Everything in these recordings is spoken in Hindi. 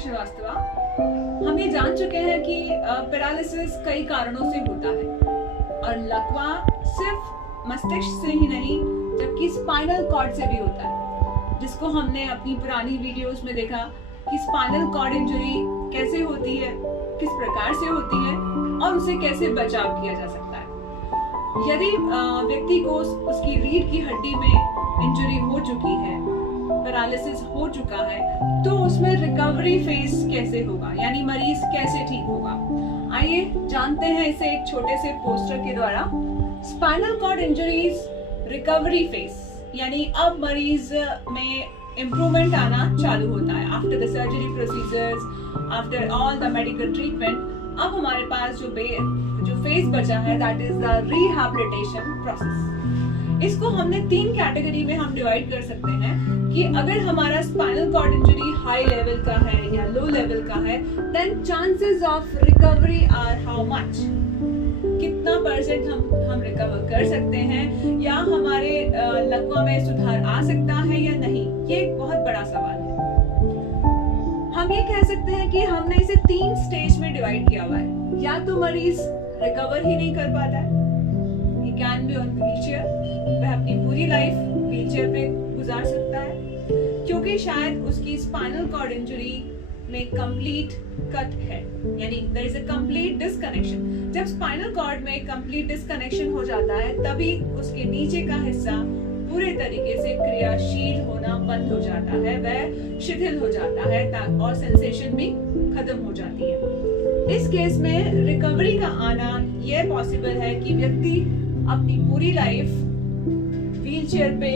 श्रीवास्तवा। हम ये जान चुके हैं कि पैरालिसिस कई कारणों से होता है और लकवा सिर्फ मस्तिष्क से ही नहीं जबकि स्पाइनल कॉर्ड से भी होता है, जिसको हमने अपनी पुरानी वीडियोस में देखा कि स्पाइनल कॉर्ड इंजरी कैसे होती है, किस प्रकार से होती है और उसे कैसे बचाव किया जा सकता है। यदि व्यक्ति को उसकी रीढ़ की हड्डी में इंजरी हो चुकी है, पैरालिसिस हो चुका है, तो उसमें रिकवरी फेज कैसे होगा, यानी मरीज कैसे ठीक होगा। आइए जानते हैं इसे एक छोटे से पोस्टर के द्वारा। Spinal cord injuries recovery phase, यानी अब मरीज में इम्प्रूवमेंट आना चालू होता है after the surgery procedures, after all the medical treatment. अब हमारे पास जो फेज बचा है that is the rehabilitation process. इसको हमने 3 कैटेगरी में हम डिवाइड कर सकते हैं कि अगर हमारा spinal cord injury high level का है या लो लेवल का है, then chances of recovery are how much, कितना परसेंट हम रिकवर कर सकते हैं या हमारे लकवा में सुधार आ सकता है या नहीं, ये एक बहुत बड़ा सवाल है। हम ये कह सकते हैं कि हमने इसे 3 स्टेज में डिवाइड किया हुआ है। या तो मरीज रिकवर ही नहीं कर पाता है, he can be on wheelchair, वह अपनी पूरी लाइफ व्हीलचेयर पे गुजार सकता है क्योंकि शायद उसकी स्पाइनल कॉर्ड इंजरी में कंप्लीट कट है, यानी there is a complete disconnection. जब स्पाइनल कॉर्ड में कंप्लीट डिस्कनेक्शन हो जाता है तभी उसके नीचे का हिस्सा पूरे तरीके से क्रियाशील होना बंद हो जाता है, वह शिथिल हो जाता है और सेंसेशन भी खत्म हो जाती है। इस केस में रिकवरी का आना यह पॉसिबल है कि व्यक्ति अपनी पूरी लाइफ व्हीलचेयर पे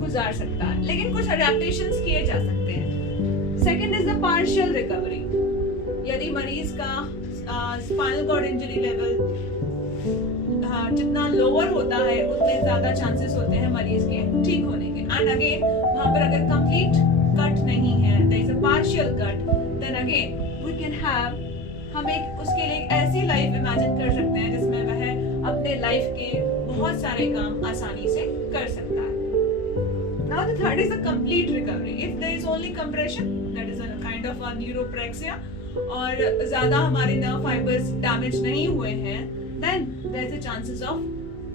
गुजार सकता है, लेकिन कुछ अडैप्टेशंस किए जा सकते हैं। Second is the partial recovery. यदि मरीज का स्पाइनल कॉर्ड इंजरी लेवल जितना लोअर होता है उतने ज्यादा चांसेस होते हैं मरीज के ठीक होने के। एंड अगेन वहां पर अगर कंप्लीट कट नहीं है, there is a partial cut, then again we can have, हम एक उसके लिए एक ऐसी लाइफ इमेजिन कर सकते हैं जिसमें वह अपने लाइफ के बहुत सारे काम आसानी से कर सकता है। Now the third is a complete recovery. If there is only compression, that is a kind of a neuropraxia, और ज्यादा हमारे नर्व फाइबर्स डैमेज नहीं हुए हैं, then there is a chances of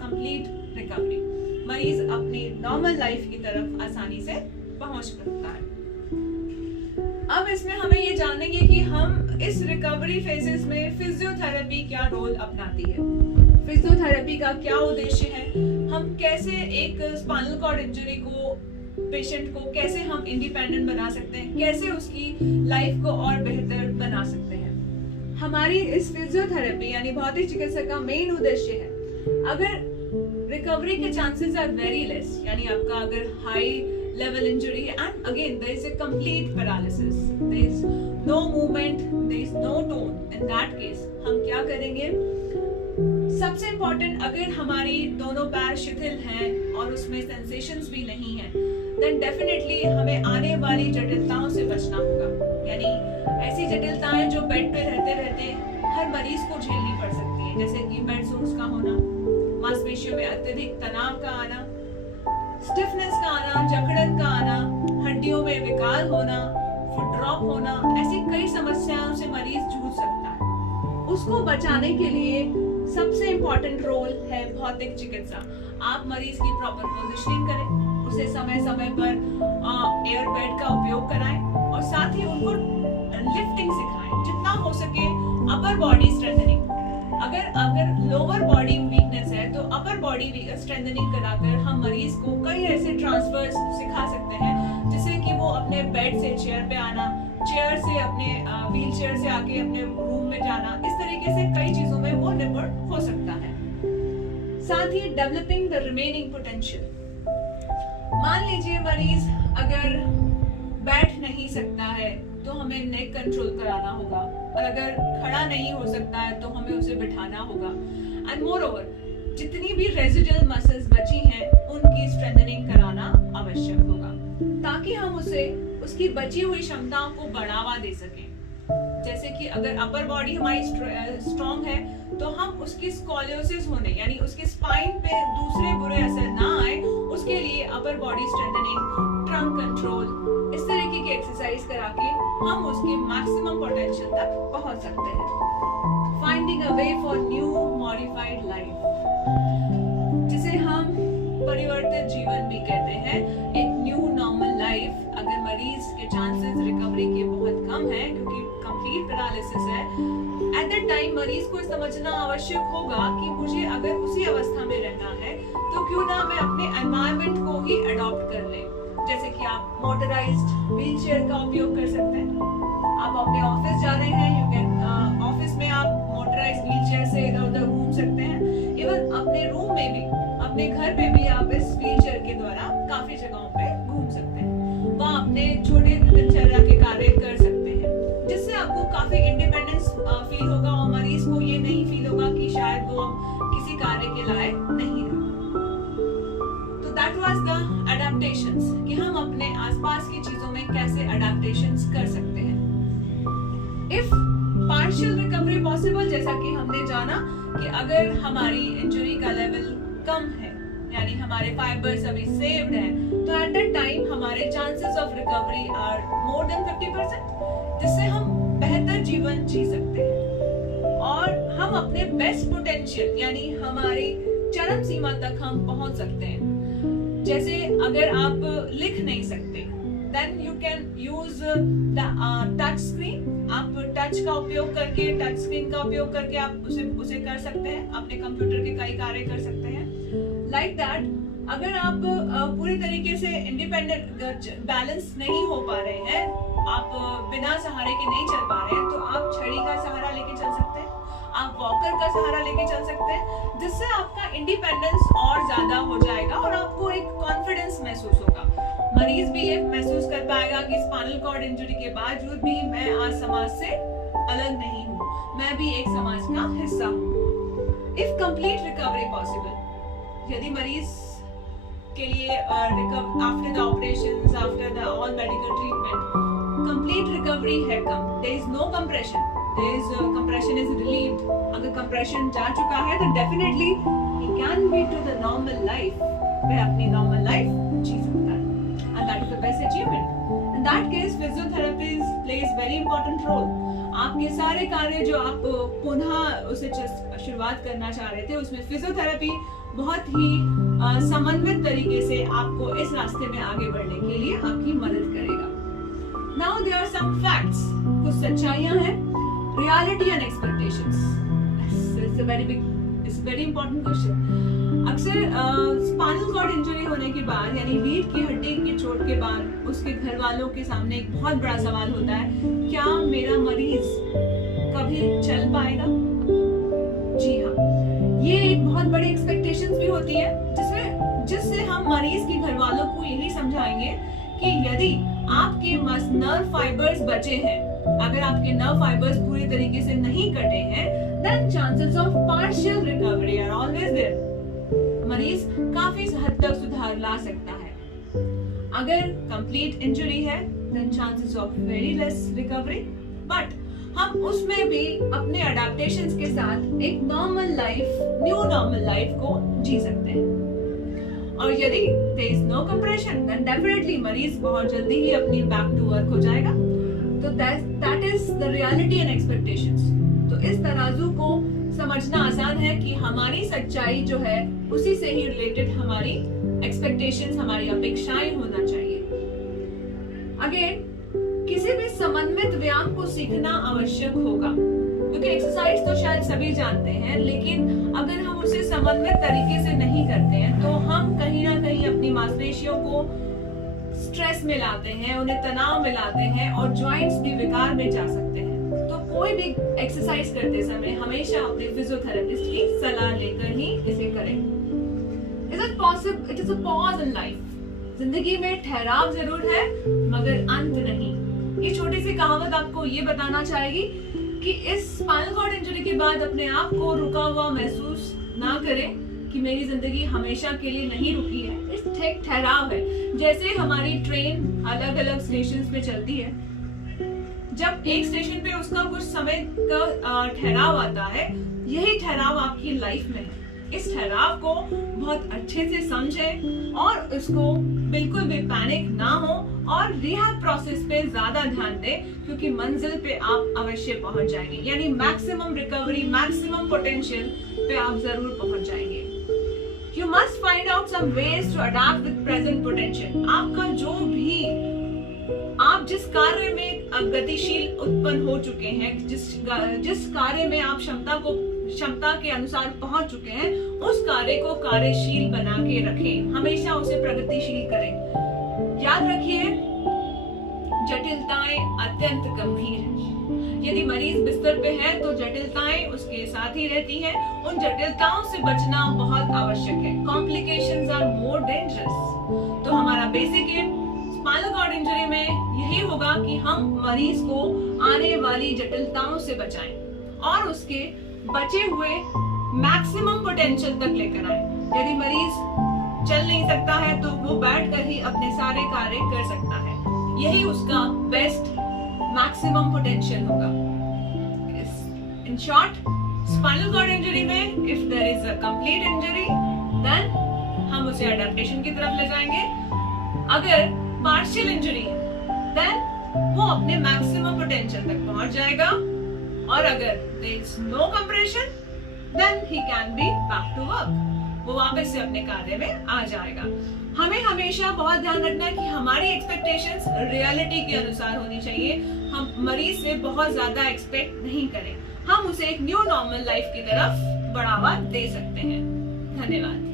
complete recovery. मरीज अपनी नॉर्मल लाइफ की तरफ आसानी से पहुंच सकता है। अब इसमें हमें ये जानेंगे कि हम इस रिकवरी फेजेस में फिजियोथेरेपी क्या रोल अपनाती है, फिजियोथेरेपी का क्या उद्देश्य है, हम कैसे एक स्पाइनल कॉर्ड इंजरी को पेशेंट को कैसे हम इंडिपेंडेंट बना सकते हैं, कैसे उसकी लाइफ को और बेहतर बना सकते हैं। हमारी इस फिजियोथेरेपी यानी भौतिक चिकित्सा का मेन उद्देश्य है, अगर रिकवरी के चांसेस आर वेरी लेस, यानी आपका अगर high level injury and again there is a complete paralysis, there is no movement, there is no tone, in that case हम क्या करेंगे, सबसे इम्पोर्टेंट, अगर हमारी दोनों पैर शिथिल हैं और उसमें सेंसेशंस भी नहीं है, देन डेफिनेटली हमें आने वाली जटिलताओं से बचना होगा। यानी ऐसी जटिलताएं जो बेड पे रहते रहते हर मरीज को झेलनी पड़ सकती है, जैसे कि बेड सोर्स का होना, मांसपेशियों में अत्यधिक तनाव का आना, स्टिफनेस का आना, जकड़न का आना, हड्डियों में विकार होना, फुट ड्रॉप होना, ऐसी कई समस्याओं से मरीज जूझ सकता है। उसको बचाने के लिए सबसे इम्पोर्टेंट रोल है भौतिक चिकित्सा। आप मरीज की प्रॉपर पोजीशनिंग करें, उसे समय समय पर एयर बेड का उपयोग कराएं और साथ ही उनको लिफ्टिंग सिखाएं, जितना हो सके अपर बॉडी स्ट्रेंथनिंग। अगर लोअर बॉडी वीकनेस है तो अपर बॉडी स्ट्रेंथनिंग कराकर हम मरीज को कई ऐसे ट्रांसफर्स सिखा सकते हैं जिससे कि वो अपने बेड से चेयर पे आना, चेयर से अपने व्हील चेयर से आके अपने रूम में जाना, इस तरीके से कई चीजों में वो निपुण हो सकता है। साथ ही डेवलपिंग द रिमेनिंग पोटेंशियल। मान लीजिए मरीज अगर बैठ नहीं सकता है तो हमें नेक कंट्रोल कराना होगा, और अगर खड़ा नहीं हो सकता है तो हमें उसे बिठाना होगा। एंड मोर ओवर जितनी भी रेजिडुअल मसल्स बची हैं उनकी स्ट्रेंथनिंग कराना आवश्यक होगा ताकि हम उसे उसकी बची हुई क्षमताओं को बढ़ावा दे सकें। जैसे कि अगर अपर बॉडी हमारी स्ट्रॉन्ग है तो हम उसकी स्कोलियोसिस होने यानी उसके स्पाइन पे दूसरे बुरे असर ना आए, उसके लिए upper body strengthening, trunk control, इस तरीके की एक्सरसाइज करा के हम उसके मैक्सिमम पोटेंशियल तक पहुंच सकते हैं। Finding a way for new modified life, जिसे हम परिवर्तित जीवन भी कहते हैं, एक न्यू नॉर्मल लाइफ। अगर मरीज के चांसेस रिकवरी के बहुत कम है क्योंकि कंप्लीट पैरालिसिस है, एट दैट टाइम मरीज को समझना आवश्यक होगा कि मुझे अगर उसी अवस्था में रहना है तो क्यों ना मैं अपने एनवायरनमेंट को ही अडॉप्ट कर ले। जैसे कि आप मोटराइज्ड व्हीलचेयर का उपयोग कर सकते हैं। आप अपने ऑफिस जा रहे हैं, यू कैन ऑफिस में आप मोटराइज्ड व्हीलचेयर से इधर उधर घूम सकते हैं। इवन अपने रूम में भी, अपने घर पे भी आप इस व्हीलचेयर के द्वारा काफी जगहों पे घूम सकते हैं। वहाँ अपने छोटे दिनचर्या के कार्य कर सकते हैं, जिससे आपको काफी इंडिपेंडेंस फील होगा और मरीज को ये नहीं फील होगा कि शायद वो किसी कार्य के लायक नहीं रहा। तो दैट वाज द अडैप्टेशंस, कि हम अपने आसपास की चीजों में कैसे अडैप्टेशंस कर सकते हैं। इफ पार्शियल रिकवरी पॉसिबल, जैसा कि हमने जाना कि अगर हमारी इंजरी का लेवल कम है, यानी हमारे फाइबर्स अभी सेव्ड हैं, तो एट दैट टाइम हमारे chances of recovery are more than 50%, जिससे हम बेहतर जीवन जी सकते हैं और हम अपने बेस्ट पोटेंशियल यानी हमारी चरम सीमा तक हम पहुंच सकते हैं। जैसे अगर आप लिख नहीं सकते, then you can use the touch screen. आप टच का उपयोग करके, टच स्क्रीन का उपयोग करके आप उसे कर सकते हैं, अपने कंप्यूटर के कई कार्य कर सकते हैं। लाइक दैट, अगर आप पूरी तरीके से इंडिपेंडेंट बैलेंस नहीं हो पा रहे हैं, आप बिना सहारे के नहीं चल पा रहे हैं, तो आप छड़ी का सहारा लेके चल सकते हैं, आप वॉकर का सहारा लेके चल सकते हैं, जिससे आपका इंडिपेंडेंस और ज्यादा हो जाएगा और आपको एक कॉन्फिडेंस महसूस होगा। मरीज भी ये महसूस कर पाएगा कि स्पाइनल कॉर्ड इंजरी के बावजूद भी मैं आज समाज से अलग नहीं हूँ, मैं भी एक समाज का हिस्सा हूँ। इफ कंप्लीट रिकवरी पॉसिबल, यदि मरीज के लिए after the operations, after the all medical treatment complete recovery है कम, there is no compression, there is compression is relieved. अगर कंप्रेशन जा चुका है तो definitely he can be to the normal life, वह अपनी नॉर्मल लाइफ जी सकता है, and that is the best achievement. In that case, physiotherapy plays very important role. आपके सारे कार्य जो आप पुनः उसे शुरुआत करना चाह रहे थे, उसमें फिजियोथेरेपी बहुत ही समन्वित तरीके से आपको इस रास्ते में आगे बढ़ने के लिए आपकी मदद करेगा। Now there are some facts, कुछ सच्चाइयां हैं, reality and expectations. It's a very important question. अक्सर स्पाइनल कॉर्ड इंजरी होने के बाद, यानी रीढ़ की हड्डी की चोट के बाद, उसके घर वालों के सामने एक बहुत बड़ा सवाल होता है, क्या मेरा मरीज कभी चल पाएगा? जी हाँ, ये एक बहुत बड़ी एक्सपेक्टेशंस भी होती है, जिससे हम मरीज के घर वालों को यही समझाएंगे कि यदि आपके नर्व फाइबर्स बचे हैं, अगर आपके नर्व फाइबर्स पूरी तरीके से नहीं कटे हैं, then chances of partial recovery are always there. मरीज काफी हद तक सुधार ला सकता है। अगर कंप्लीट इंजरी है, then chances of very less recovery, but हम उसमें भी अपने अडेप्टेशंस के साथ एक normal life, new normal life को जी सकते हैं। और यदि there is no compression, then definitely मरीज बहुत जल्दी ही अपनी बैक टू वर्क हो जाएगा। तो that is the reality and expectations. तो इस तराजू को समझना आसान है कि हमारी सच्चाई जो है उसी से ही रिलेटेड हमारी एक्सपेक्टेशंस, हमारी अपेक्षाएं होना चाहिए। अगेन, किसी भी समन्वित व्यायाम को सीखना आवश्यक होगा, क्योंकि एक्सरसाइज तो शायद सभी जानते हैं, लेकिन अगर हम उसे समन्वित तरीके से नहीं करते हैं तो हम कहीं ना कहीं अपनी मांसपेशियों को स्ट्रेस में लाते हैं, उन्हें तनाव में लाते हैं और जॉइंट्स भी विकार में जा सकते हैं। तो कोई भी एक्सरसाइज करते समय हमेशा अपने फिजियोथेरेपिस्ट की सलाह लेकर ही इसे करें। It is a pause in life. जिंदगी में ठहराव जरूर है मगर अंत नहीं। ये छोटी सी कहावत आपको ये बताना चाहेगी कि इस स्पाइनल कॉर्ड इंजरी के बाद अपने आप को रुका हुआ महसूस ना करें कि मेरी जिंदगी हमेशा के लिए नहीं रुकी है। इस ठहराव है, जैसे हमारी ट्रेन अलग अलग स्टेशन पे चलती है, जब एक स्टेशन पे उसका कुछ समय का ठहराव आता है, यही ठहराव आपकी लाइफ में है। इस ठहराव को बहुत अच्छे से समझें और इसको बिल्कुल भी पैनिक ना हो और रिहैब प्रोसेस पे ज्यादा ध्यान दें, क्योंकि मंजिल पे आप अवश्य पहुंच जाएंगे, यानी मैक्सिमम रिकवरी, मैक्सिमम पोटेंशियल पे आप जरूर पहुंच जाएंगे। You must find out some ways to adapt with present potential। आपका जो भी आप जिस कार्य में गतिशील उत्पन्न हो चुके हैं, जिस कार्य में आप क्षमता के अनुसार पहुंच चुके हैं, उस कार्य को कार्यशील बना के रखें, हमेशा उसे प्रगतिशील करें। याद रखिए, जटिलताएं अत्यंत गंभीर हैं। यदि मरीज बिस्तर पे है तो जटिलताएं उसके साथ ही रहती हैं। उन जटिलताओं से बचना बहुत आवश्यक है। Complications are more dangerous. तो हमारा basic aim spinal cord injury में यही होगा कि हम मरीज को आने वाली जटिलताओं से बचाएं और उसके बचे हुए मैक्सिमम पोटेंशियल तक लेकर आए। यदि मरीज चल नहीं सकता है तो वो बैठकर ही अपने सारे कार्य कर सकता है, यही उसका बेस्ट मैक्सिमम पोटेंशियल होगा। In short, spinal cord injury में if there is a complete injury then हम उसे अडेप्टेशन की तरफ ले जाएंगे। अगर पार्शियल इंजरी है देन वो अपने मैक्सिमम पोटेंशियल तक पहुंच जाएगा, और अगर there is no compression then he can be back to work, वो वापस से अपने कार्य में आ जाएगा। हमें हमेशा बहुत ध्यान रखना है कि हमारी एक्सपेक्टेशंस रियलिटी के अनुसार होनी चाहिए। हम मरीज से बहुत ज्यादा एक्सपेक्ट नहीं करें, हम उसे एक न्यू नॉर्मल लाइफ की तरफ बढ़ावा दे सकते हैं। धन्यवाद।